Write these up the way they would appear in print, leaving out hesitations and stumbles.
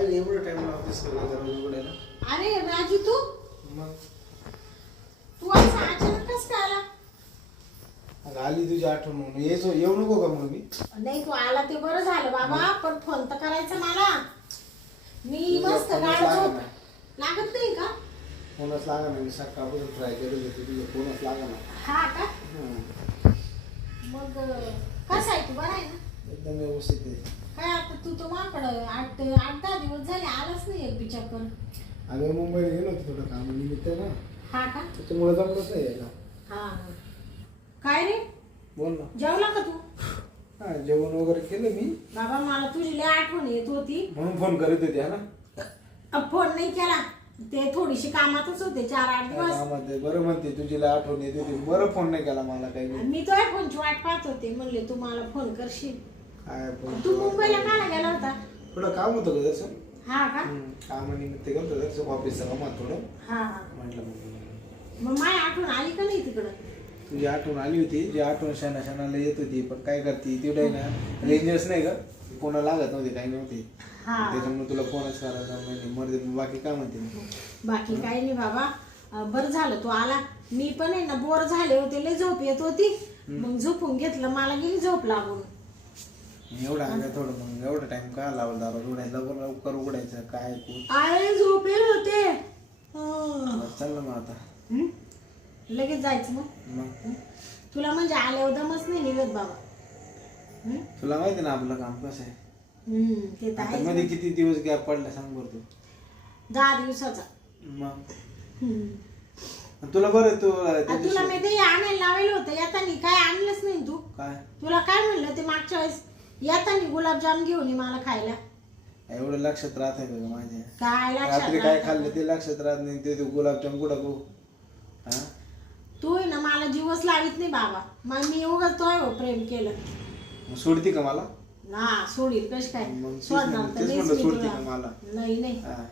काय नाही एवढं टाइम ऑफिस दरवाजा उघडायला. अरे राजू मग तू असं अचानक कसं काय आला? अगं आली तुझी आठवण म्हणून येऊ नको का मग मी? नाही तू आला ते बरं झालं बाबा, पण फोन तर करायचा मला. मी तुझा मस्त फोनच गाड लागा झोप नाही. लागत नाही का? फोनच लागा ना. मी सकाळपासून ट्राय केलं होतं तुझं फोनच लागा ना. हा का? हं. मग कसं आहे तू? बरं आहे ना? एकदम व्यवस्थित आहे. काय आता तू तर माकडं 8-10 दिवस झाले आलाच नाही एक बिचापर. अगं मुंबईला गेलो होतो थोडं कामानिमित्त ना, हा का? त्याच्यामुळे जमलंच नाही यायला. हा काय रे, बोल ना. जेवला का तू? हा जेवण वगैरे केलं मी, बाबा मला तुझी लय आठवण येत होती. म्हणून फोन करीत होती. हा ना, फोन नाही केला, ते थोडीशी कामातच होते 4-8 दिवस. कामात बरं म्हणते तुझी लय आठवण येत होती. बरं फोन नाही केला मला काही. मी तुझ्या फोनची वाट पाहत होते, म्हणले तू मला फोन करशील. काय फोन? तू मुंबईला काला गेला होता? थोडं काम होतं का तसं? हा का? कामानिमित्त गेलो तसं ऑफिसचं कामात थोडं. हा म्हटलं मग माझी आठवण आली का नाही तिकडं? तुझी आठवण आली होती. जी आठवण क्षणाला येत होती, पण काय करते तेवढं आहे ना, रेंजर्स नाही का, कोणा लागत नव्हते, काही नव्हते. हा त्याच्यामुळे तुला फोनच करायचा नाही. मर्दे बाकी काय म्हणते? बाकी काही नाही बाबा, बरं झालं तू आला. मी पण आहे ना बोर झाले होते, लय झोप येत होती, मग झोपून घेतलं. मला गेली झोप लागून. एवढा थोडं मग एवढा टाइम का लावला दारा उघडायला? लवकर उघडायचं काय अरे झोपेल होते. चल ना मग आता. लगेच जायचं मग. तुला म्हणजे आल्यावर दमच नाही निघत बाबा. तुला माहिती ना आपलं काम कसं आहे. ते तर आता आहे. मध्ये किती दिवस गॅप पडला सांग बरं तू. 10 दिवसाचा. मग तुला बरं तू तुला मी ते आणायला लावलेलं होतं, येतानी काय आणलंच नाही तू. काय तुला काय म्हणलं ते मागच्या वेळेस, येतानी गुलाबजाम घेऊन ये मला खायला. एवढं लक्षात राहत आहे का माझ्या? काय रात्री लक्षात काय राहतं? खाल्लं ते लक्षात राहत नाही. ते गुलाबजाम कुठं गो? हा, तू आहे ना मला जीवच लावित नाही बाबा. मग मी उगाच तो प्रेम केलं मग सोडती का मला? ना. सोडीत कश काय मग तेच सोडणार म्हणलं, तर तेच नाहीच म्हणलं मी सोडती तुला. का मला? नाही नाही. हा.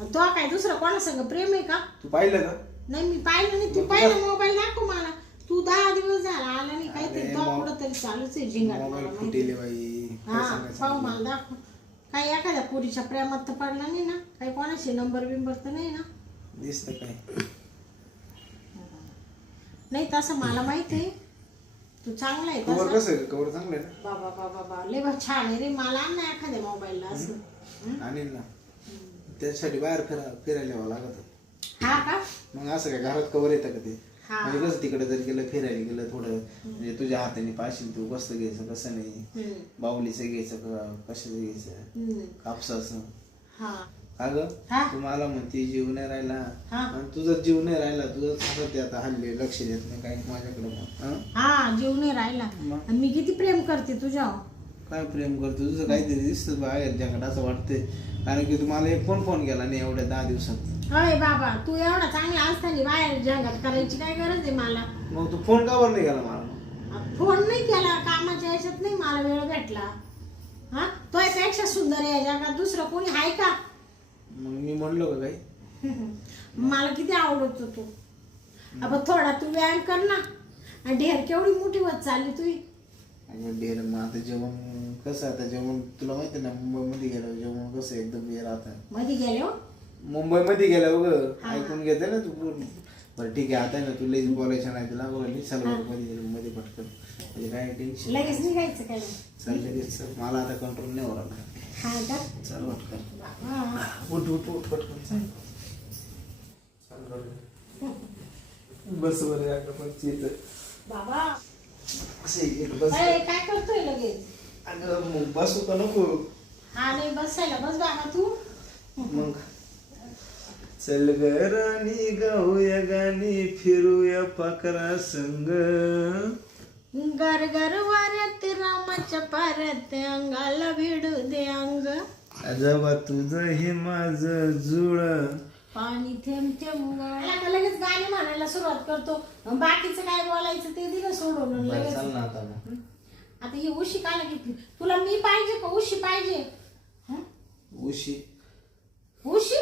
तो काय दुसरं कोणा संग प्रेम आहे का? तू पाहिलं का? नाही मी पाहिलं नाही. तू मग पाहिलं मोबाईल दाखव मला. तू 10 दिवस झाला आला नाही. काहीतरी अरे तो कुठं तरी चालूच आहे जिंगाट. मोबाईल मला माहिती. फुटेले बाई. हा काय सांगायचं? पाहू मला दाखव. काही एखाद्या पुरीच्या प्रेमात तर पडला नाही ना? काही कोणाशी नंबर बिंबर तर नाही ना? दिसतं काय? नाही तसं मला माहित आहे. तू चांगला आहे कवर तसं. कसं आहे? कवर चांगलं आहे ना? बाबा बाबा बाबा लय बा छान आहे रे. मला आण ना एखाद्या मोबाईलला असं. आणील ना. त्याच्यासाठी बाहेर फिरायला यावं लागत. हा का? मग असं काय घरात कवर येतं का ते? हा. म्हणजे कसं तिकडे जर गेलं फिरायला गेलं थोडं, म्हणजे तुझ्या हाताने पाशील तू कसं घ्यायचं कसं नाही, बाहुलीचं घ्यायचं का कशाचं घ्यायचं, कापसाचं. हा अगं हा? तू मला म्हणते जीव नाही राहिला, हा. आणि तुझा जीव नाही राहिला. तुझं सांगत ते आता हल्ली लक्ष देत नाही काही माझ्याकडे. हा जीव नाही राहिला. मग? आणि मी किती प्रेम करते तुझ्यावर. काय प्रेम करतो तुझं काहीतरी दिसतं बाहेर जगात असं वाटतंय. कारण की तुम्हाला एक फोन केला नाही एवढ्या 10 दिवसात. अरे बाबा तू एवढा चांगला असताना बाहेर जगात करायची काय गरज आहे मला? मग तू फोन का बरं नाही केला मला? फोन नाही केला, कामाच्या याच्यात नाही मला वेळ भेटला. हा तो पेक्षा सुंदर आहे या जगात दुसरं कोणी आहे का? मग मी म्हणलो का काही? मला किती आवडतो तू. अब थोडा तू व्यायाम कर ना. आणि ढेर केवढी मोठी होत चालली तुझी. आणि ढेर मग आता जेवण कसं, आता जेवण तुला माहिती ना मुंबईमध्ये गेलं जेवण कसं एकदम हे राहतं. मध्ये गेले हो. मुंबईमध्ये गेलं बघ हा. ऐकून घेते ना तू पूर्ण. बरं ठीक आहे आता ना तू लई बोलायचं नाही तुला बघ सगळं मध्ये पटकन म्हणजे काय टेन्शन लगेच निघायचं काय? चल लगेच मला आता कंट्रोल नाही होणार. हा का? चल पटकन हा. उठ उठ उठ पटकन चल. बस बरं अगं बाबा बस. अरे काय करतोय लगेच? अगं मग बसू का नको? हा नाही बसायला बस बाबा तू. मग चल गरानी गाऊया गाणी फिरूया पाकरा संग. गर गर वाऱ्यात रामाच्या पाऱ्यात अंगाला भिडू दे अंग. जेव्हा तुझं हे माझं जुळ पाणी थेंब थेंब गळाला का लगेच गाणी म्हणायला सुरुवात करतो. बाकीचं काय बोलायचं ते दिलं सोडून लगेच. चल ना आता मग. आता ही उशी काला घेतली? तुला मी पाहिजे का उशी पाहिजे? उशी उशी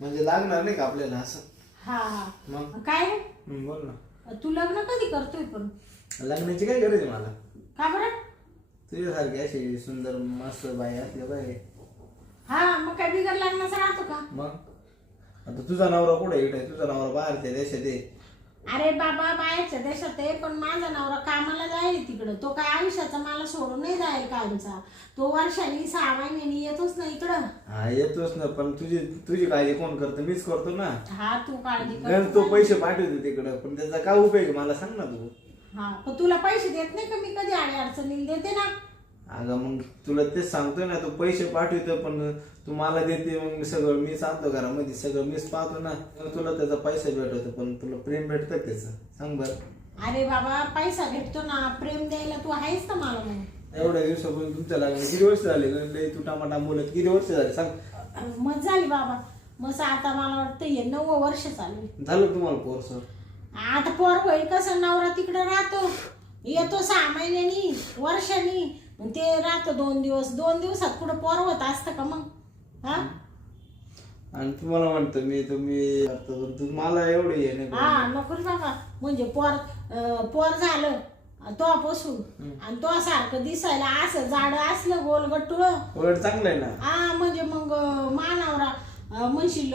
म्हणजे लागणार नाही का आपल्याला असं? हा हा. मग काय रे? बोल ना. तू लग्न कधी करतोय पण? लग्नाची काय गरज आहे मला? का बरं? तुझ्यासारखी अशी सुंदर मस्त बाई असली बाई हा मग काय बिगर लग्नाचा राहतो का? मग आता तुझा नवरा कुठे इकडे? तुझा नवरा बाहेरच्या देशात आहे. अरे बाबा बाहेरच्या देशात आहे, पण माझा नवरा कामाला जाईल तिकडं. तो काय आयुष्याचा मला सोडून नाही जाईल कायमचा. तो वर्षांनी 6 महिन्यांनी येतोच ना इकडं. हा येतोच ना, पण तुझी काळजी कोण करतं? मीच करतो ना. हा तू काळजी गण कर. तो पैसे पाठवतो तिकडं, पण त्याचा काय उपयोग आहे मला सांग ना तू. हा पण तुला पैसे देत नाही का मी? कधी अडचणीला देते ना. अगं मग तुला तेच सांगतोय ना, तू पैसे पाठवतो पण तू मला देते, मग सगळं मी सांगतो घरामध्ये सगळं मीच पाहतो ना. मग तुला त्याचा पैसा भेटतो, पण तुला प्रेम भेटतं त्याचं? सांग बर. अरे बाबा पैसा भेटतो ना, प्रेम द्यायला तू आहेस ना मला. मग एवढ्या दिवसापासून तुमच्या लागले किती वर्ष झाले? लई तू टमाटा बोलत किती वर्ष झाले सांग? मग झाली बाबा. मग आता मला वाटतं हे 9 वर्ष चालू झालं तुम्हाला कोर्स? आता पोर होईल कसं? नवरा तिकडे राहतो, येतो 6 महिन्यांनी वर्षांनी, मग ते राहतो 2 दिवस. 2 दिवसात कुठं पोर होत असतं का मग? हा आणि तुम्हाला म्हणतो मी तुम्ही तू मला एवढे हे नाही. हा नको रे बाबा. म्हणजे पोर झालं तोपासून आणि तो सारखं दिसायला असं जाड असलं गोल गट्टुळ उलट चांगलं आहे ना. हा म्हणजे मग मानावरा म्हणशील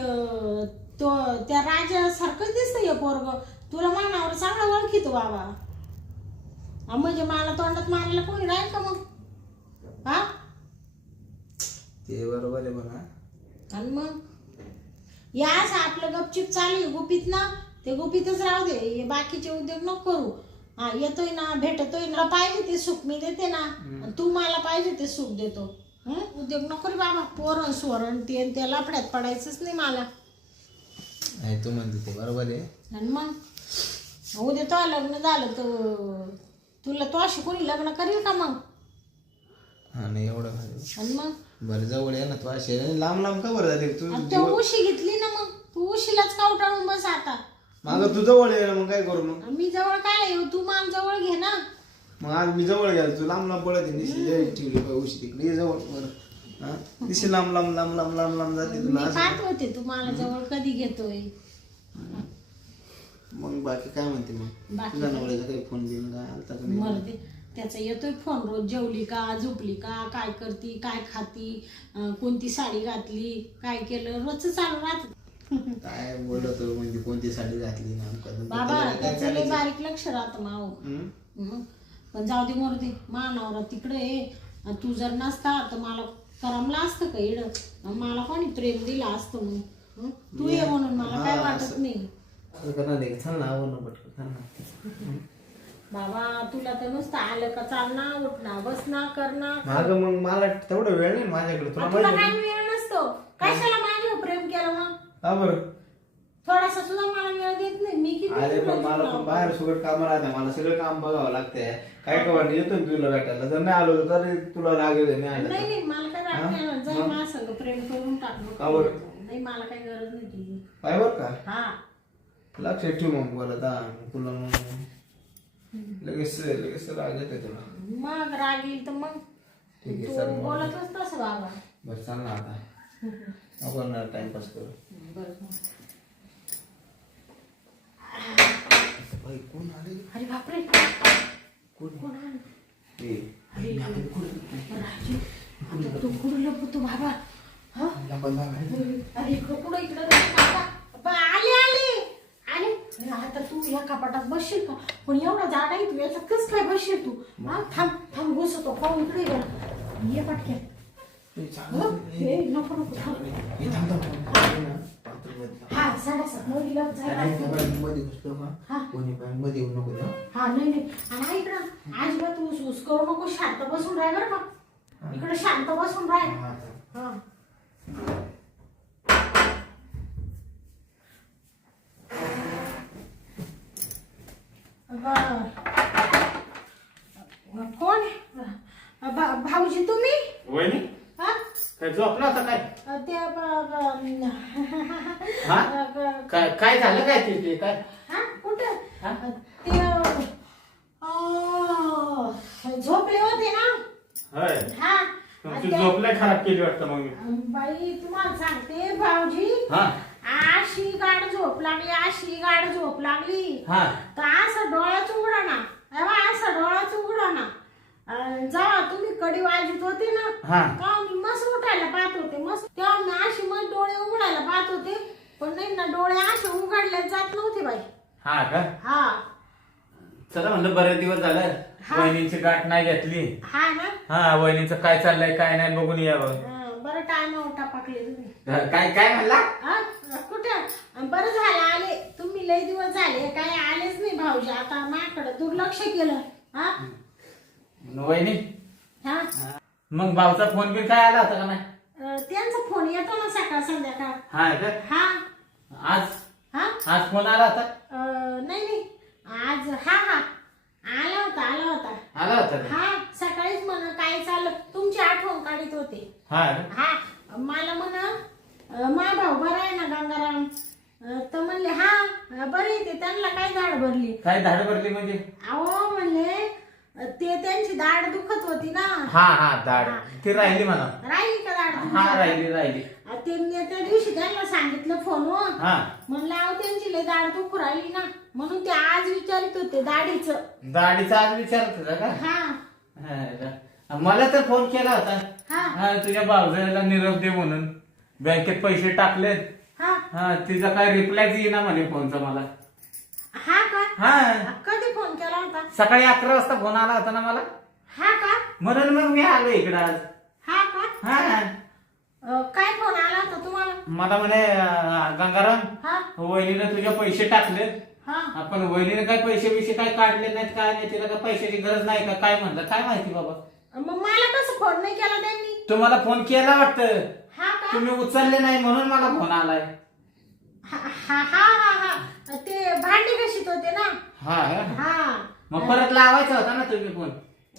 तो त्या राजासारखं दिसतं हे पोरग. तुला मानावर चांगला ओळखीतो बाबा. म्हणजे मला तोंडात मारायला कोणी राहील का मग? हा ते बरोबर आहे म्हणा. आणि मग याच आपलं गपचिप चालू आहे गुपित ना, ते गुपितच राहू दे. हे बाकीचे उद्योग नको करू. हा येतोय ना, भेटतोय ना, पाहिजे ते सुख मी देते ना, तू मला पाहिजे ते सुख देतो. उद्योग नको रे बाबा. पोरण सोरण ते त्या लफड्यात पडायचंच नाही मला. तू म्हणते ते बरोबर आहे. आणि मग उद्या तो लग्न झालं तर तुला तो अशी कोणी लग्न करेल का मग? हा नाही एवढं. आणि मग बरं जवळ आहे ना तू. असे लांब लांब का बरं जाते तू? तो उशी घेतली ना, मग तू उशीलाच कावटाळून बस आता. माग तू जवळ आहे ना, मग काय करू मग? मी जवळ काय येऊ? तू मान जवळ घे ना. मग आज मी जवळ गेलो, तू लांब लांब पळत ठेवली उशी तिकडे. ये जवळ बरं. हा दिशी लांब लांब लांब लांब लांब लांब जाते मी तुला. पाहत होते तू मला जवळ कधी घेतोय. मग बाकी काय म्हणते मग? बाकी तुझ्या नवऱ्याचा काही फोन बिन काय आलता का नाही? मरते त्याचा येतोय फोन रोज. जेवली का, झोपली का, काय करती, काय खाती, कोणती साडी घातली, काय केलं, रोजच चालू राहत. काय बोलत म्हणजे कोणती साडी घातली ना बाबा त्याचं लय बारीक लक्ष राहतं माव. पण जाऊ दे मरू दे. मानावर तिकडे आहे. तू जर नसता तर मला करमला असतं का इड? मला कोणी प्रेम दिलं असतं मग. तू ये म्हणून मला काय वाटत नाही. बाबा तुला तर नुसतं आलं का चालणार, उठणार, बसणार, करणार. मागं मग मला तेवढा वेळ नाही माझ्याकडे. तुला काय वेळ नसतो. कशाला माझ्यावर प्रेम केलं मग? हा बरं. थोडासा सुद्धा मला वेळ देत नाही. मी किती अरे पण मला पण बाहेर सुगट काम राहते. मला सगळं काम बघावं लागतंय. काय कवा येतो ना तुला भेटायला. जर नाही आलो तर तुला राग येते. नाही आलं नाही मला काय वाटत जर मला सगळं प्रेम करून टाकलं. नाही मला काही गरज नाही तुझी. काय बरं का? हा लक्षात ठेव मग परत. हा तुला मग लगेच राग येते तुला. मग राग येईल तर मग ठीक आहे तू चल मग. बोलतच तसं बाबा. बरं चाल ना आता. आपण टाइमपास करू. बरं कोण आले? अरे बापरे कोण आलं? अरे राजू आता तू कुठं लपतो बाबा? हा अरे इकडं आले आले आले. आता तू या कपाटात बसशील का? पण एवढा जाड आहे तू, याच्यात कसं काय बसशील तू? हा थांब घुसतो पाहू इकडे ये पटक्यात. नको नको हा साडेसात मध्ये हा नाही आणि इकडं अजिबात ऊस करू नको. शांत बसून राह बरं का. इकडे शांत बसून राह. हा कोण? भाऊजी तुम्ही? वहिनी हा काय झोपला होता काय? ते काय झालं काय ते काय? हा कुठं ते झोपले होते ना. होय हा तुमची झोप लय खराब केली वाटतं मग मी. बाई तुम्हाला सांगते भाऊजी हा अशी गाड झोप लागली हा तर असं डोळ्याच उघडा ना. जेव्हा तुम्ही कडी वाजत होती ना हा का मी मस्त उठायला उघडायला पाहत होते मस्त, तेव्हा मी अशी मग डोळे उघडायला पाहत होते, पण नाही ना डोळे असे उघडल्या जात नव्हते बाई. हा का? हा चला म्हणलं बरेच दिवस झालं हा. वहिनींची गाठ नाही घेतली. हा ना. हा वहिनीचं काय चाललंय काय नाही बघून यावं. बरं टाइम टाकले तुम्ही. काय काय म्हणला? हा? कुठं बरं झालं आले तुम्ही, लय दिवस झाले काय आलेच नाही भाऊजी, आता माझ्याकडे दुर्लक्ष केलं. हा वहिनी हा मग भाऊचा फोन बिन काय आला होता का नाही? त्यांचा फोन येतो ना सकाळ संध्याकाळ. हा का? हा आज हा आज फोन आला होता? नाही नाही आज हा हा आला होता आला होता का? हा सकाळीच म्हण काय चाललं, तुमची आठवण काढीत होते. हा का? हा मला म्हण मा भाऊ बरा आहे ना गंगाराम, तर म्हणले हा बरे ते, त्यांना काय दाढ भरली. काय धाड भरली म्हणजे? अहो म्हणले ते त्यांची दाढ दुखत होती ना. हा हा दाढ ती राहिली म्हणा. राहिली का दाढ तुमची? हा राहिली. ते मी त्या दिवशी त्यांना सांगितलं फोनवर, हा म्हणलं अहो त्यांची लय दाढ दुखू राहिली ना, म्हणून ते आज विचारित होते दाढीचं. दाढीचा आज विचारत होता का? हा हा का? मला तर फोन केला होता. हा हा तुझ्या भाऊजाला निरोप दे म्हणून, बँकेत पैसे टाकलेत. हा हा तिचा काय रिप्लाय येईना म्हणे फोनचा मला. हा का? हा कधी फोन केला होता? सकाळी 11 वाजता फोन आला होता ना मला, हा का? म्हणून मग मी आलो इकडं आज. हा का? हा काय फोन आला होता तुम्हाला? मला म्हणे गंगाराम हा वहिनीने तुझे पैसे टाकले, हा आपण वहिनीने काय पैसे काय काढले नाहीत काय नाही, तिला काय पैशाची गरज नाही का काय म्हणलं काय माहिती बाबा. मग मला कसं फोन नाही केला त्यांनी? तुम्हाला फोन केला वाटतं, हा का? तुम्ही उचलले नाही म्हणून मला फोन आलाय. हा हा हा हा हा ते भांडी घशीत होते ना. हा हा मग परत लावायचा होता ना तुम्ही फोन.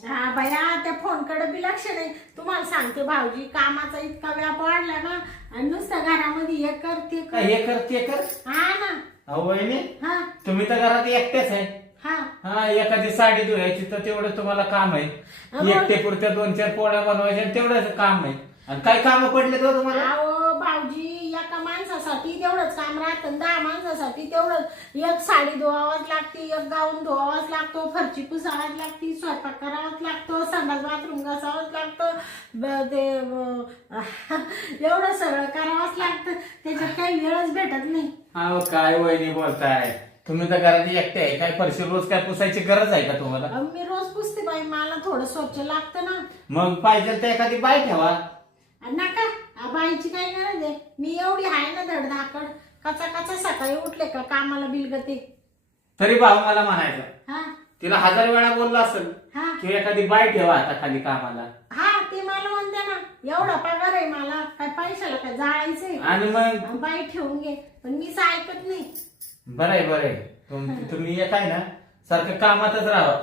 हा बया त्या फोनकडे बी लक्ष नाही. तुम्हाला सांगते भाऊजी, कामाचा इतका व्याप वाढला ना, आणि नुसतं घरामध्ये हे कर ते कर. हे कर ते कर. हा ना. अहो वहिनी हा तुम्ही तर घरात एकटेच आहे. हा हा एखादी साडी धुवायची तर तेवढं तुम्हाला काम आहे. एकटे पुरत्या 2-4 पोळ्या बनवायच्या तेवढंच काम आहे. आणि काय काम पडले तो तुम्हाला? अहो भाऊजी, एका माणसासाठी तेवढंच काम राहतं, 10 माणसासाठी तेवढंच. एक साडी धुवावाच लागते, एक गाऊन धुवावाच लागतो, फरची पुसावाच लागते, स्वयंपाक करावाच लागतो, संडास बाथरूम घासावाच लागतं, एवढं सगळं करावंच लागतं. त्याच्यात काही वेळच भेटत नाही. अहो काय वहिनी बोलताय, तुम्ही तर घरात एकटे आहे. काय फरशी रोज काय पुसायची गरज आहे का तुम्हाला? मी रोज पुसते बाई, मला थोडं स्वच्छ लागतं ना. मग पाहिजे तर एखादी बाई ठेवा. नका बाईची काय गरज आहे, मी एवढी आहे ना धडधाकड. कचा कचा सकाळी उठले का कामाला बिलगते. तरी भाऊ मला म्हणायचं, हा तिला 1000 वेळा बोललो असेल हा की एखादी बाई ठेवा आता खाली कामाला. हा ते मला म्हणते ना, एवढा पगार आहे मला, काय पैशाला काय जाळायचंय, आणि मग बाई ठेवून घे. पण मीच ऐकत नाही. बरंय तुम्ही एक आहे ना सारखं कामातच राहा.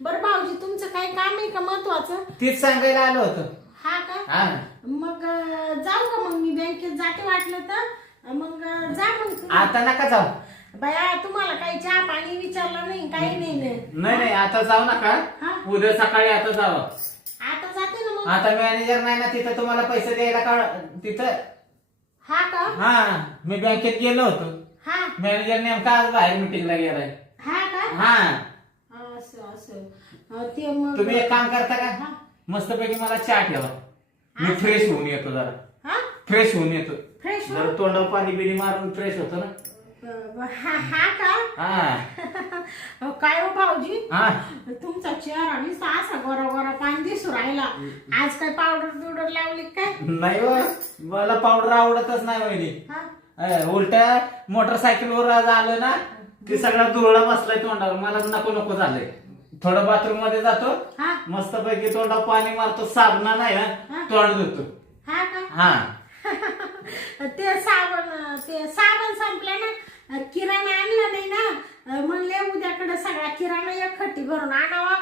बरं भाऊजी, तुमचं काय काम आहे का महत्वाचं? तीच सांगायला आलो होतो. हा का? हा मग जाऊ का? मग मी बँकेत जाते वाटलं तर. मग जा मग तुम्ही. आता नका जाऊ. बाया तुम्हाला काही चहा पाणी विचारलं नाही, काही नाही. नाही आता जाऊ नका. हा उद्या सकाळी आता जावं. आता जाते ना मग. आता मॅनेजर नाही ना तिथं तुम्हाला पैसे द्यायला का तिथं. हा का? हा मी बँकेत गेलो होतो. हा मॅनेजर नेमका आज बाहेर मिटिंगला गेलाय. हा का? हा असं ते मग तुम्ही एक काम करता का, हा मस्तपैकी मला चहा ठेवा, मी फ्रेश होऊन येतो जरा. हा फ्रेश होऊन येतो फ्रेश हो? जरा, तोंडावर पाणी बिनी मारून फ्रेश होतो ना. हा का? हा काय हो भाऊजी, हा तुमचा चेहरा नुसता असा गोरा गोरा पाणी दिसू राहिला. आज काय पावडर बिवडर लावली काय? नाही हो, मला पावडर आवडतच नाही वहिनी. हा उलट मोटरसायकलवर आज आलो ना, ते सगळा धुरळा बसलाय तोंडावर, मला नको झालंय. थोडं बाथरूम मध्ये जातो, हा मस्तपैकी तोंडावर पाणी मारतो, साबणा नाही हा. ना तोंड धुतो. हा का? हा ते साबण संपलं ना, किराणा आणला नाही ना, म्हणले उद्याकडे सगळा किराणा एक खट्टी भरून आणावा.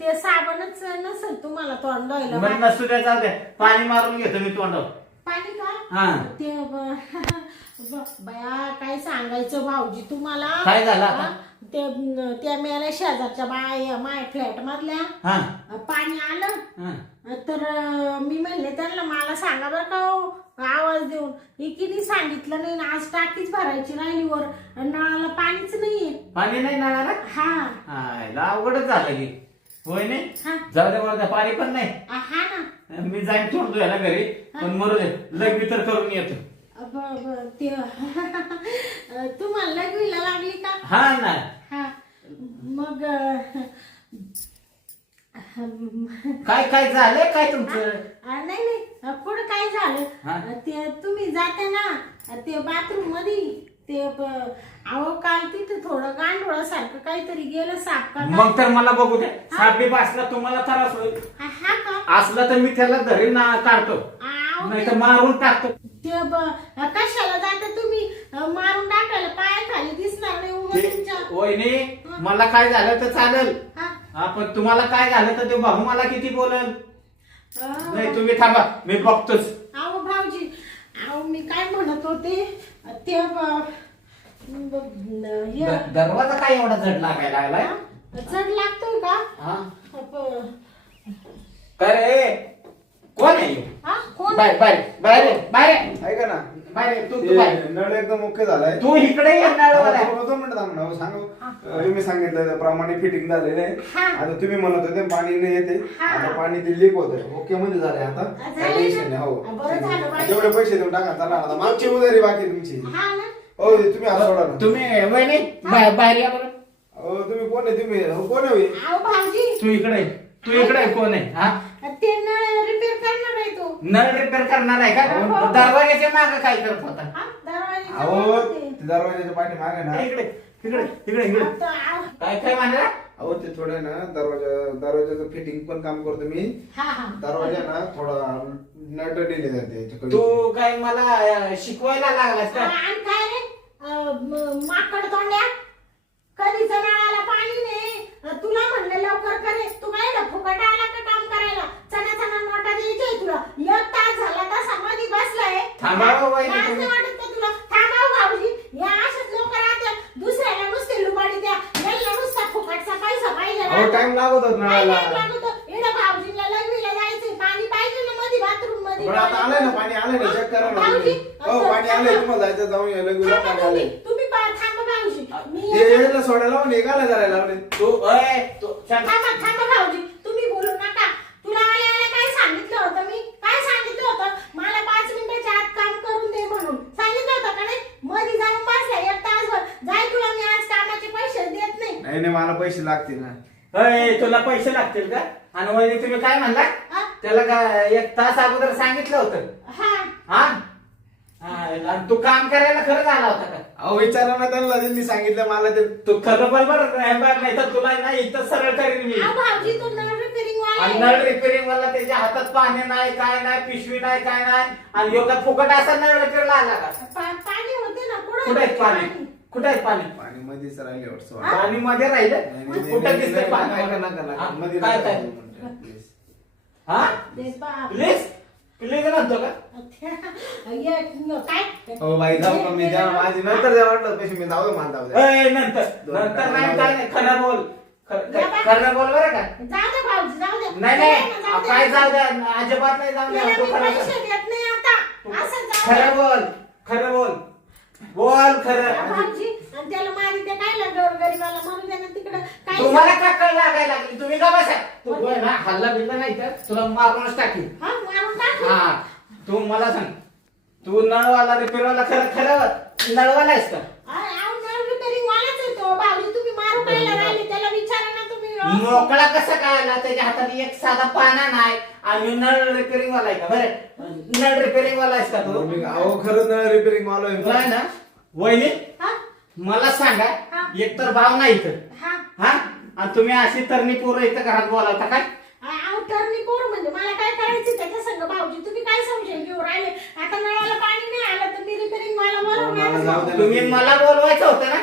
ते साबणच नसेल तुम्हाला तोंड धुवायला. बरं नसू द्या, जाऊ द्या, पाणी मारून घेतो मी तोंडावर. पाणी का? हा ते बया काय सांगायचं भाऊजी तुम्हाला. काय झालं आता? हा? त्या मेल्या शेजारच्या बाया माझ्या फ्लॅट मधल्या हा पाणी आलं, हा. तर मी म्हणले त्यांना मला सांगा बरं का हो, आवाज देऊन. एकीने सांगितलं नाही ना, आज टाकीच भरायची राहिली वर, नळाला पाणीच नाहीये. पाणी नाही नळाला. हा हा अवघडच झालं की. होय नाही हा. जाऊ दे मला पाणी पण नाही हा ना मी जाईन थोडतो याला घरी पण मरू दे लग्न तर करून येतो ते तुम्हाला लग्नीला लागली का हा ना हा मग काय काय झालंय काय तुमचं नाही नाही पुढे काय हा? झालं ते तुम्ही जाते ना ते बाथरूम मध्ये ते अहो काल तिथे थोडं गांडोळासारखं काहीतरी गेलं साप का मग तर मला बघू द्या सापी बसला तुम्हाला त्रास होईल हा का असला तर मी त्याला धरी ना काढतो अहो, नाही तर मारून टाकतो ते कशाला जाते तुम्ही मारून टाकायला पायाखाली दिसणार नाही उगाच तुमच्या वहिनी मला काय झालं तर चालेल हा पण तुम्हाला काय झालं तर ते भाऊ मला किती बोलल अहो, नाही तुम्ही थांबा मी बघतोच अहो भाऊजी अहो मी काय म्हणत होते ते हे दरवाजा काय एवढा जड लागायला लागलाय चढ लागतोय का हा अप- काय रे कोण आहे ह्यो? हा कोण बाहेर बाहेर बाहेर ये, बाहेर ये. ऐका ना बाहेर ये, तू ते बाहेर नळ एकदम ओके झालाय तू इकडे ये नळवाला. दोन मिनिटं थांब ना सांगू तुम्ही सांगितलं त्याप्रमाणे फिटिंग झालेलं आहे हा. आता तुम्ही म्हणत होते पाणी नाही येते हा. आता पाणी ते लीक होत ओके मध्ये झालंय आता झालंय काही ना? टेन्शन नाही हो बरं झालं बाई. तेवढे पैसे देऊन टाका चला आता मागची उधारी बाकी तुमची हा ना हो तुम्ही हात सोडा ना तुम्ही वहिनी बाहेर या बरं हो तुम्ही कोण आहे तुम्ही कोण आहे अहो भाऊजी तू इकडे ये. तू इकडे ये, कोण आहे हा ते नळ रिपेअर करणार आहे तो नळ रिपेअर करणार आहे का हो. दरवाजाच्या मागे काय करत होता हा दरवाजाच्या अहो मध्ये. ते दरवाजाच्या पाठी मागे ना इकडे इकडे इकडे इकडे आता, अहो, काय काय म्हणला अहो ते थोडं ना दरवाजाचं फिटिंग पण काम करतो मी हा हा दरवाजा ना थोडा नट दिले जाते त्याच्याकडे. तू काय मला शिकवायला लागलास का आणि काय रे माकड तोंड्या कधीच नळाला पाणी नाही तुला म्हणलं लवकर करे तू काय ना फुकट आला का काम करायला चना चना नोटा द्यायचे तुला एक तास झाला तसा मध्ये बसलाय थांबा हो बाई, लाज तुम्ही. नाही वाटत का तुला थांबा हो भाऊजी या अशाच लोक राहतात दुसऱ्याला नुसते लुबाडी द्या याला नुसता फुकटचा पैसा पाहिजे अहो टाइम लागत होत नळाला इकडे भाऊजीला लग्नीला जायचंय पाणी पाहिजे ना मध्ये बाथरूम मध्ये पण आता आलंय ना पाणी आलंय ना चेक करा ना भाऊजी, तुम्ही. हो पाणी आलंय तुम्हाला जायचं जाऊन यायला गुला थांबा पाणी तुम्ही आलंय तुम्ही थांबा भाऊजी मी ते यायला सोडायला लावून एकाला करायला लावले तू तू शांत. थांबा थांबा भाऊजी तुम्ही बोलू नका तुला आल्याला काय सांगितलं होतं मी काय सांगितलं होतं मला 5 मिनिटाच्या आत काम करून दे म्हणून सांगितलं होतं का नाही मध्ये जाऊन बसला एक तासभर जाय तुला मी आज कामाचे पैसे देत नाही नाही नाही मला पैसे लागतील ना तुला पैसे लागतील का आणि वहिनी तुम्ही काय म्हणला हा? त्याला का 1 तास अगोदर सांगितलं होतं हा हा आणि तू काम करायला खरंच आला होता का अहो विचारा ना त्यांना त्यांनी सांगितलं मला ते तू खरं बरोबर नाही तर तुला ना इथं सरळ करीन मी अहो, भाऊजी तो नळ रिपेअरिंग वाला आणि आहे. नळ रिपेअरिंग वाला त्याच्या हातात पाणी नाही काय नाही पिशवी नाही काय नाही आणि योगा फुकट असा नळ रिपेअरला आला का पाणी होते ना कुठे आहे पाणी कुठे आहे पाणी पाणी मध्येच राहिले वाटतं पाणी मध्ये राहिलं कुठं दिसतंय पाणी हा? मध्ये काय काय हा ते बाप. प्लीज प्लीज म्हणतो का काय हो बाई जाऊ का मी द्या माझी नंतर द्या वाटलं पैसे मी जाऊ मान जाऊ द्या नंतर नंतर नाही काय नाही खरं बोल खरं बोल बरं का जाऊ दे भाऊजी जाऊ दे नाही नाही काय जाऊ द्या अजिबात नाही जाऊ द्या त्याला तू मी खरं पैसे देत नाही आता असं जाऊ खरं दे. बोल खरं बोल बोल खरं भाऊजी आणि त्याला मारी ते काय लागलं गरीबाला मरू दे ना तिकडं काय तुम्हाला का कळ लागायला लागली तुम्ही का बसा तू होय ना हल्ला बिल्ला नाही तर तुला मारूनच टाकीन हा मारून टाक हा तू मला सांग तू नळवाला रिपेअरवाला खरं खरं नळवाला आहेस का अहो नळ रिपेअरिंग वालाच आहे तो भाऊजी तुम्ही मारू कायला राहिले त्याला विचारा ना तुम्ही मोकळा कसा काय आला त्याच्या हातात एक साधा पाना नाही आणि नळ रिपेअरिंग वाला आहे का बरं नळ रिपेअरिंग वाला आहेस का तू अहो खरंच नळ रिपेअरिंग मला काय ना वहिनी हा मला सांगा हा. एक तर भाव नाही इथं हा हा आणि तुम्ही अशी तरणी पोरं इथं घरात बोलावता काय अहो टर्नी पोर म्हणजे मला काय करायचं त्याच्या संग भाऊजी तुम्ही काय संशय घेऊ राहिले आता नळाला पाणी नाही आलं तर मी रिपेअरिंग वाला मला जाऊ बोलवणार दे. तुम्ही मला बोलवायचं होतं ना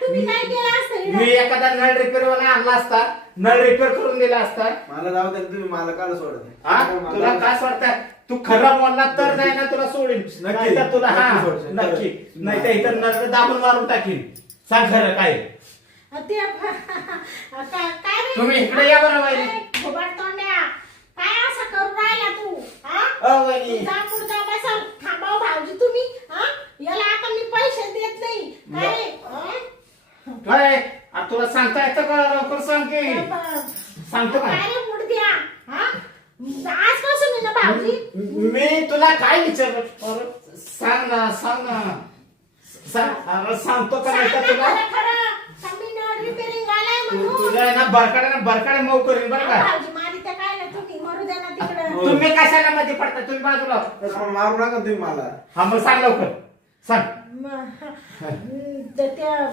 तुम्ही काय केलं असतं मी एखादा नळ रिपेअर वाला आणला असता नळ रिपेअर करून दिला असता मला जाऊ दे तुम्ही मला काल सोडत हा तुला काय वाटतं तू खरं बोलला तर नाही ना तुला सोडीन नक्की. नाहीतर तुला हा नक्की सोडशील. नक्की नाही तर इथं नळ दाबून मारून टाकीन सांग खरं काय ते काय रे तुम्ही इकडे या बरं वहिनी. फुबड तोंड्या काय असं करू राहिला तू हा वहिनी जा पुढचा बसाल थांबाव भाऊजी तुम्ही हा याला आता मी पैसे देत नाही काय काय तुला सांगता येतं का लवकर सांग की सांगतो का काय रे मुडद्या? हा? आजपासून आहे ना भाऊजी. मी तुला काय विचारलं अरे सांग ना सांग ना अरे सांगतो का नाही का सांग ना तुला खरं खरं. का मी नळ रिपेअरिंग आलाय म्हणून. तुझ्या ना बरकाड्या मऊ करेल बरं का भाऊजी मारी त्या काय ना तुम्ही मरू द्या ना तिकडं. तुम्ही कशाला मध्ये पडता तुम्ही बाजूला मारू नका तुम्ही मला. हा मग सांग लवकर सांग त्या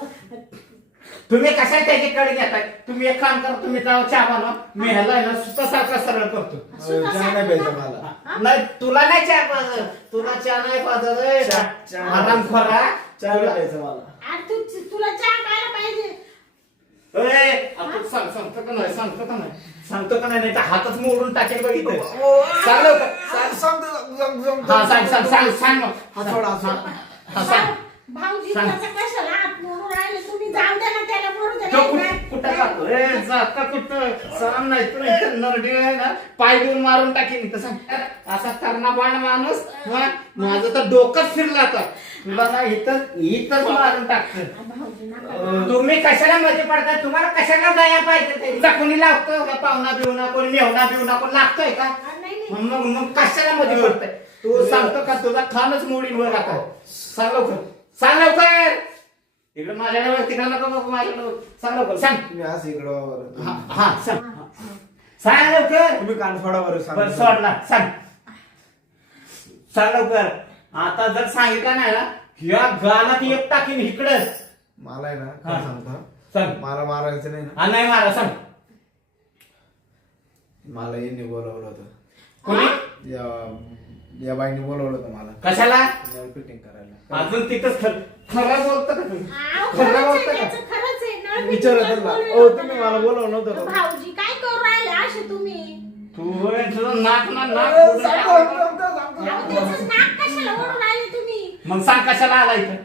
तुम्ही कशा त्याच्याकडे घेताय तुम्ही एक काम करा तुम्ही जाऊ चहा बनवा मी ह्याला आहे ना सारखा सरळ करतो चहा नाही प्यायचा मला. नाही तुला नाही चहा पाजत तुला चहा नाही पाजत आराम खरा चहा नाही प्यायचा मला. अरे तुला चहा प्यायला पाहिजे. सांगतो का नाही सांगतो का नाही तर हातच मोडून टाकेल बघितलं सांग लवकर हा सांग मग हा सांग भाऊजी सांग. त्याचा कशाला हात मोडून राहिले तुम्ही जाऊ द्या ना त्याला मरू द्या तो ना. कुठं जातो जाता कुठं सांग नाही तर इथं नरडी आहे ना पाय देऊन मारून टाकेन इथं सांग असा कर्णाबाण माणूस माझं तर डोकंच फिरलं आता तुला ना इथं मारून टाकतं भाऊजी नका. तुम्ही कशाला मध्ये पडताय तुम्हाला कशाला जाया पाहिजे ते कोणी लागतो का पाहुणा बिवणा कोणी मेवणा बिवणा कोण लागतोय का नाही मग कशाला मध्ये पडताय तू सांगतो का तुझा खानच मोडीन वर आता सांग लवकर इकडे माझ्याकडे तिकडे नको बघ माझ्याकडे सांग लवकर सांग तुम्ही असं इकडं वावर. हा सांग लवकर तुम्ही कानफोडावर बरं सोडला सांग लवकर आता जर सांगितलं नाही ना या गालात एक टाकीन इकडं मला आहे ना हा. काय सांगता सांग मला मारायचं नाही ना. हा नाही मला सांग मला यांनी बोलावलं होतं. कोणी या बाईने बोलवलं होतं मला कशाला फिटिंग करायला. अजून तिथंच खरं बोलतो का तुम्ही आव, खरं खरंच आहे, बोलतो का त्याचं खरंच आहे. नळ विचारत बिचारत ना. बोलू ओ नका तुम्ही ना. मला बोलवलं नव्हतं का? भाऊजी काय करू राहिले असे तुम्ही? तू तुझं नाक ना नाक ए, फोडून सांगतो, टाकलं. सांगतो, सांगतो. अहो, त्याचं नाक कशाला ओढून राहिले तुम्ही? मग सांग कशाला आला इथं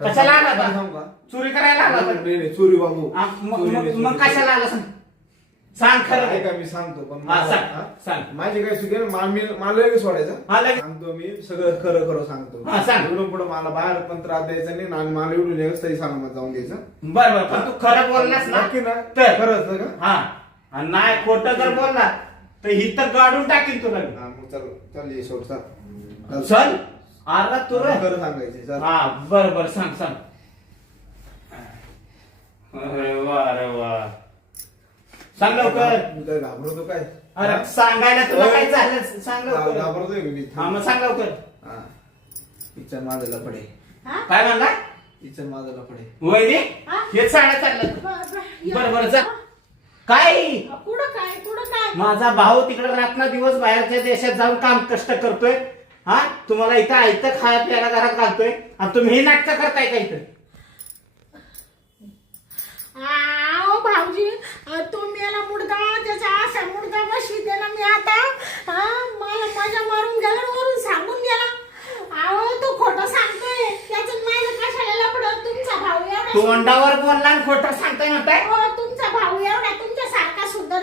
कशाला आला काय आता? सांगू का? चोरी करायला आला आता? नाही, नाही, चोरी बाबू. आ, मग चोरी मग- नाही, मग चोरी. कशाला आला सांग सांग खरं ऐका मी सांगतो पण हा, मला- सांग, हा? सांग. माझी काय चुकी आहे ना, मला लगेच सोडायचं. हा, लगेच. सांगतो मी सगळं खरं खरं सांगतो. हा, सांग. इकडून पुढे मला बाहेर पण त्रास द्यायचा नाही आणि मला इकडून एकच तरी सलामत जाऊन द्यायचं. बर बर पण तू खरं बोललास ना नक्की ना तर खरंच ना का? हा आणि नाही खोटं जर बोलला तर इथं गाडून टाकीन तुला मी. हा, मग चल ये सोड चल. चल अरे तुला खरं सांगायचे चल. हा बर बर सांग सांग अरे वा सांग लवकर मी काय घाबरतो काय? अरे सांगायला तुला काय झालं सांग लवकर घाबरतोय मी. हा मग सांग लवकर हा. किचन माझं लपडे. हा? काय म्हणला किचन माझं लपडे. वहिनी हा? हे साड्या चाललं ब- बरं जा काय पुढं काय माझा भाऊ तिकडे रात्र दिवस बाहेरच्या देशात जाऊन काम कष्ट करतोय हा तुम्हाला इथं आयतं खाया प्यायला घरात घालतोय आणि तुम्ही हे नाटक करताय का इथं आओ भाऊजी तुम्ही याला मुडदा त्याचा असा मुडदा बसवी त्याला मी आता हा मला मजा मारून गेला वरून सांगून गेला आओ तो खोटं सांगतोय त्याचं माझं कशाला लपडं तुमचा भाऊ एवढा तोंडावर बोलला आणि खोटं सांगताय म्हणताय हो तुमचा भाऊ एवढा तुमच्या सारखा सुंदर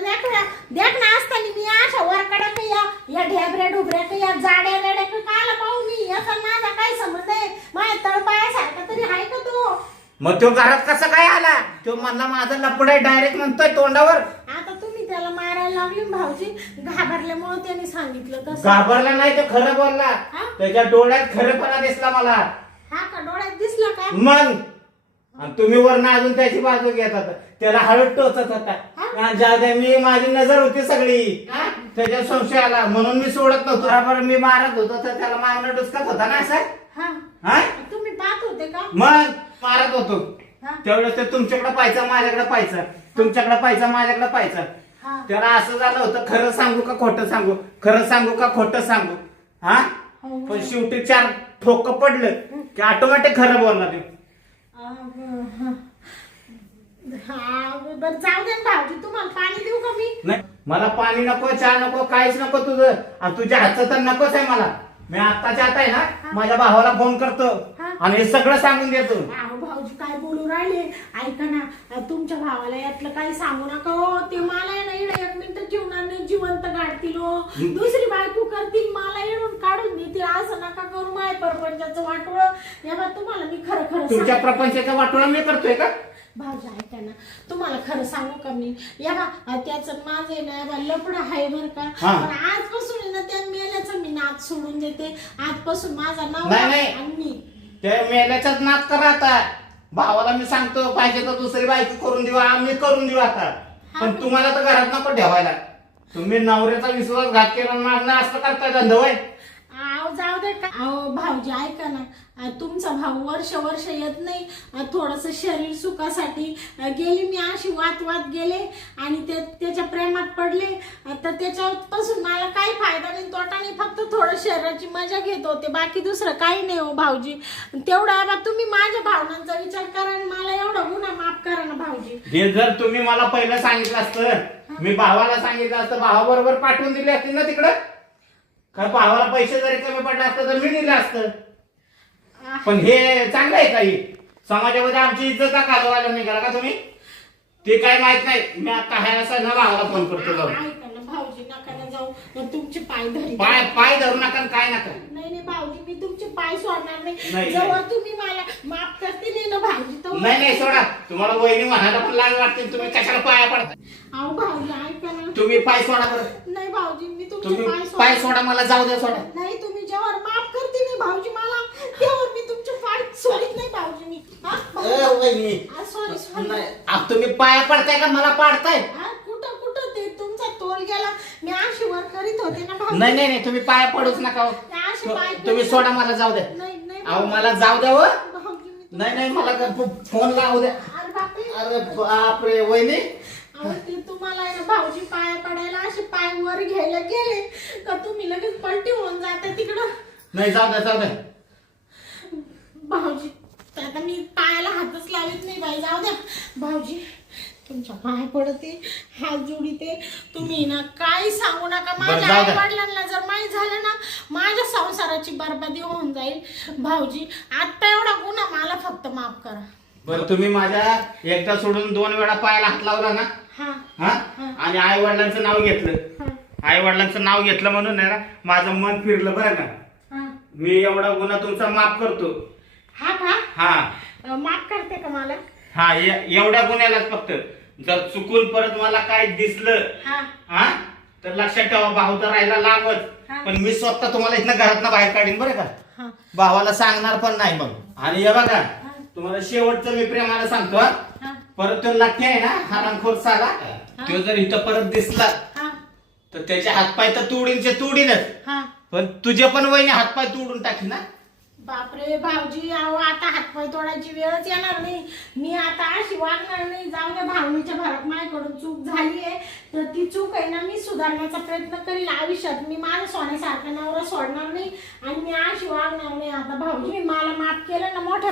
देख ना असताना मी अशा वरकडा का या ढेबऱ्या ढुबऱ्या का या जाड्या रेड्या का काला पाहू मी याचा माझा काय संबंध आहे माझ्या तळपायासारखा तरी आहे का तो मग तो घरात कसा काय आला तो म्हणला माझा लपड आहे डायरेक्ट म्हणतोय तोंडावर आता तुम्ही त्याला मारायला लागले ना भाऊजी घाबरल्यामुळे त्यांनी सांगितलं तसं घाबरला नाही तो खरं बोलला हा? त्याच्या डोळ्यात खरेपणा दिसला मला हा का डोळ्यात दिसला का मग आणि तुम्ही वरनं अजून त्याची बाजू घेत होता त्याला हळद टोचत होता आणि ज्या त्या मी माझी नजर होती सगळी हा? त्याच्या संशयाला म्हणून मी सोडत नव्हतो बरोबर मी मारत होतो तर त्याला मागणं डुसकत होता ना सर हा हा तुम्ही पाहत होते का मग मारत होतो हा? त्यावेळेस ते तुमच्याकडे पाहायचं माझ्याकडे पाहायचं तुमच्याकडे पाहायचं माझ्याकडे पाहायचं हा. त्याला असं झालं होतं खरं सांगू का खोटं सांगू खरं सांगू का खोटं सांगू हा हो. पण शेवटी 4 ठोक पडलं की ऑटोमॅटिक खरं बोलणार ते हा बरं जाऊ दे ना भाऊजी तुम्हाला पाणी देऊ का मी नाही मला पाणी नको चहा नको काहीच नको तुझं आणि तुझ्या हातचं तर नकोच आहे मला मी आत्ताच्या आता आहे ना माझ्या भावाला फोन करतो हा. आणि हे सगळं सांगून देतो अहो भाऊजी काय बोलू राहिले ऐका ना तुमच्या भावाला यातलं काही सांगू नका हो ते मला आहे ना इकडे 1 मिनिट जीवनात नाही जिवंत काढतील हो दुसरी बायको करतील मला इडून काढून देतील असं नका करू माय परपंचाचं वाटोळं या बा तुम्हाला मी खरं खरं तुमच्या सांगते. प्रपंचाचा वाटोळा मी करतोय का भाऊजी ऐका ना, तुम्हाला खरं सांगू का मी, या बा त्याचं माझं आहे ना लपड आहे बरं का, हा. पण आजपासून आहे ना त्या मेल्याचा मी नाद सोडून देते. आजपासून माझा नाव नाही, नाही. आणि मी त्या मेल्याचाच नाद करा आता. भावाला मी सांगतो पाहिजे तर दुसरी बायको करून देऊ, आम्ही करून देऊ आता. पण तुम्हाला तर घरात नको ठेवायला. तुम्ही नवऱ्याचा विश्वासघात केला आणि मागणं असं करताय धंदा होय. अहो जाऊ दे का, अहो भाऊजी ऐका ना, तुमचा भाऊ वर्ष येत नाही, थोडस शरीर सुखासाठी गेली मी अशी वात गेले आणि त्याच्या प्रेमात पडले, तर त्याच्यापासून मला काही फायदा नाही, तोटा नाही, फक्त थोडं शरीराची मजा घेत होते, बाकी दुसरं काही नाही हो भाऊजी. तेवढा आबा तुम्ही माझ्या भावनांचा विचार करा आणि मला एवढा गुन्हा माफ करा ना भाऊजी. हे जर तुम्ही मला पहिलं सांगितलं असतं, मी भावाला सांगितलं असतं, भावाबरोबर पाठवून दिले असतील ना तिकडं. का भावाला पैसे जरी कमी पडले असतं तर मी दिलं असतं. पण हे चांगलं आहे काही समाजामध्ये आमची इज्जत घालवायला निघाला का तुम्ही? ते काय माहित नाही. मी आता ह्या ना भावाला फोन करतो जाऊ. ऐका ना भाऊजी, नका ना जाऊ, मग तुमचे पाय धरी पाय धरू नका आणि काय नका. नाही भाऊजी, मी तुमचे पाय सोडणार नाही, नाही, जेव्हा तुम्ही मला माफ करते नाही ना भाऊजी तेव्हा. नाही सोडा. तुम्हाला वहिनी म्हणायला पण लाज वाटते, तुम्ही कशाला पाया पडता? अहो भाऊजी ऐका ना, तुम्ही पाय सोडा बरं. नाही भाऊजी, मी तुमचे तुम्ही पाय पाय सोडणार सोडा, मला जाऊ द्या सोडा. नाही. तुम्ही जेव्हा माफ करते नाही भाऊजी मला, तेव्हा मी तुमचे पाय सोडित नाही भाऊजी मी. वहिनी सॉरी नाही, तुम्ही पाया पडताय का मला पाडताय? कुठं कुठं ते तुमचा तोल गेला, मी अशी वर करीत होते ना भाऊजी. नाही तुम्ही पाया पडूच नका हो. अशी पाय तुम्ही सोडा, मला जाऊ द्या. नाही अहो मला जाऊ द्या हो. भाऊजी मी नाही मला फोन लावू द्या. अरे बापरे, अरे बापरे वहिनी. अहो ते तुम्हाला आहे ना भाऊजी पाया पडायला असे पाय वर घ्यायला गेले का तुम्ही लगेच पलटी होऊन जाते तिकडं. नाही जाऊ द्या. भाऊजी आता मी पायाला हातच लावित नाही बाई, जाऊ द्या भाऊजी, तुमच्या पाय पडते, हात जोडीते. तुम्ही ना काही सांगू नका. माझ्या जाऊ आई द्या. वडिलांना जर माहीत झालं ना, माझ्या संसाराची बरबादी होऊन जाईल. भाऊजी आता एवढा गुन्हा मला फक्त माफ करा. बरं तुम्ही माझ्या एकदा सोडून 2 वेळा पायाला हात लावला ना, हा आणि आई वडिलांचं नाव घेतलं. हा आई वडिलांचं नाव घेतलं म्हणून आहे ना माझं मन फिरलं बरं का. हा मी एवढा गुन्हा तुमचा माफ करतो. हा का हा माफ करते का मला? हा एवढ्या गुन्ह्यालाच फक्त जर चुकून परत मला काय दिसलं हा तर लक्षात ठेवा, भाऊ तर राहिला लांबच, पण मी स्वतः तुम्हाला इथनं घरातनं बाहेर काढीन बरं का. हा भावाला सांगणार पण नाही मग. आणि हे बघा तुम्हाला शेवटचं मी प्रेमाला सांगतो, हा परत तो लठ्ठे आहे ना हरामखोर साला, तो जर इथं परत दिसला हा तर त्याचे हातपाय तर तुडीनच, हा पण तुझे पण वहिनी हातपाय तोडून टाकी ना. बापरे भाऊजी, अहो आता हातपाय तोडायची वेळच येणार नाही. मी आता अशी वागणार नाही. जाऊ द्या, भावनेच्या भरात माझ्याकडून चूक झाली आहे, तर ती चूक आहे ना मी सुधारण्याचा प्रयत्न करील आयुष्यात. मी माझ्या सोन्यासारखा नवरा सोडणार नाही आणि मी अशी वागणार नाही. आता भाऊजी मला माफ केलं ना मोठ्या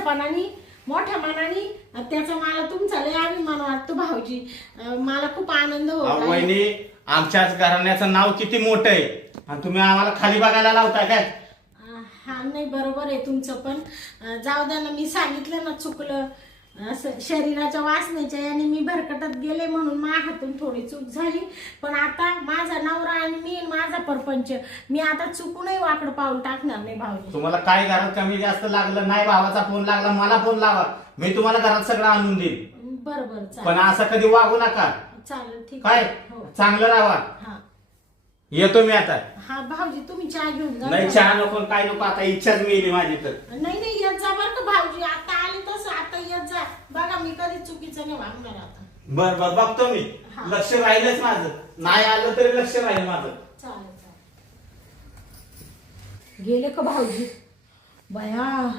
मनाने, त्याचा मला तुमचा लय अभिमान वाटतो भाऊजी. मला खूप आनंद होतो. वहिनी आमच्याच घराण्याचं नाव किती मोठं आहे आणि तुम्ही आम्हाला खाली बघायला लावता काय? हा नाही बरोबर आहे तुमचं, पण जाऊ द्या ना, मी सांगितलं ना चुकलं. असं शरीराच्या वासनेच्या याने मी भरकटत गेले म्हणून माझ्या हातून थोडी चूक झाली. पण आता माझा नवरा आणि मी माझा परपंच, मी आता चुकूनही वाकडं पाऊल टाकणार नाही भाऊजी. तुम्हाला काय घरात कमी जास्त लागलं नाही, भावाचा फोन लागला मला फोन लावा, मी तुम्हाला घरात सगळं आणून देईन. बरोबर पण असं कधी वागू नका. चालेल ठीक काय हो. चांगलं राहा. हा येतो मी आता. हा भाऊजी तुम्ही चहा घेऊन जा. नाही चहा नको काय नको, आता इच्छाच मिळली माझी तर. नाही येत जा बरं का भाऊजी, आता आली तसं आता येत जा. बघा मी कधी चुकीचं नाही वागणार आता. बर बघतो मी. हा. लक्ष राहिलंच माझं, नाही आलं तरी लक्ष राहील माझं. चालेल गेले का भाऊजी? बया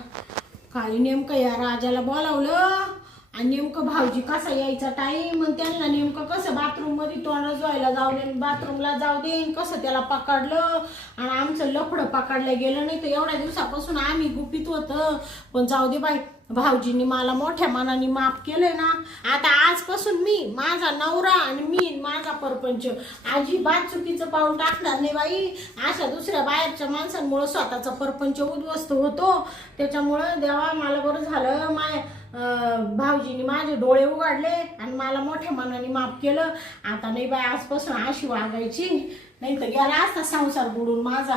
काही नेमकं या राजाला बोलावलं आणि नेमकं भाऊजी कसा यायचा टाईम, त्यांना नेमकं कसं बाथरूम मध्ये तोंड धुवायला जाऊ दे, बाथरूमला जाऊ दे, कसं त्याला पकडलं आणि आमचं लफडं पकडलं गेलं नाही. तर एवढ्या दिवसापासून आम्ही गुपित होतं, पण जाऊ दे बाई, भाऊजींनी मला मोठ्या मनाने माफ केलंय ना. आता आजपासून मी माझा नवरा आणि मी माझा परपंच अजिबात चुकीचं पाऊल टाकणार नाही बाई. अशा दुसऱ्या बाहेरच्या माणसांमुळे स्वतःचा परपंच उद्ध्वस्त होतो. त्याच्यामुळं देवा मला बरं झालं भाऊजींनी माझे डोळे उघडले आणि मला मोठ्या मनाने माफ केलं. आता नाही बाई आजपासून अशी वागायची, नाही तर गेला असता संसार बुडून माझा.